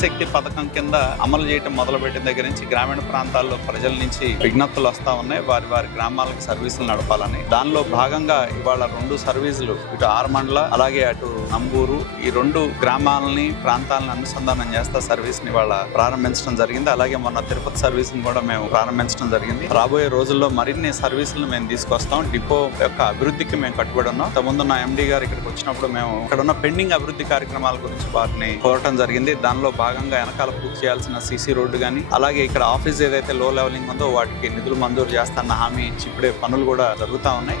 శక్తి పథకం కింద అమలు చేయడం మొదలుపెట్టిన దగ్గర నుంచి గ్రామీణ ప్రాంతాల్లో ప్రజల నుంచి విజ్ఞప్తులు వస్తా ఉన్నాయి వారి వారి గ్రామాలకు సర్వీసులు నడపాలని. దానిలో భాగంగా ఇవాళ 2 సర్వీసులు ఇటు ఆర్మండ్ల అలాగే అటు నంబూరు ఈ 2 గ్రామాలని ప్రాంతాలను అనుసంధానం చేస్తా సర్వీస్ ని ఇవాళ ప్రారంభించడం జరిగింది. అలాగే మొన్న తిరుపతి సర్వీస్ ని కూడా మేము ప్రారంభించడం జరిగింది. రాబోయే రోజుల్లో మరిన్ని సర్వీసులు మేము తీసుకొస్తాం. డిపో యొక్క అభివృద్ధికి మేము కట్టుబడి ఉన్నాం. ఇంతకుముందు నా ఎండి గారు ఇక్కడికి వచ్చినప్పుడు మేము ఇక్కడ ఉన్న పెండింగ్ అభివృద్ధి కార్యక్రమాల గురించి వారిని కోరటం జరిగింది. దానిలో భాగంగా వెనకాల పూర్తి చేయాల్సిన సీసీ రోడ్డు కానీ అలాగే ఇక్కడ ఆఫీస్ ఏదైతే లో లెవెలింగ్ ఉందో వాటికి నిధులు మంజూరు చేస్తాన్న హామీ ఇచ్చి ఇప్పుడే పనులు కూడా జరుగుతూ ఉన్నాయి.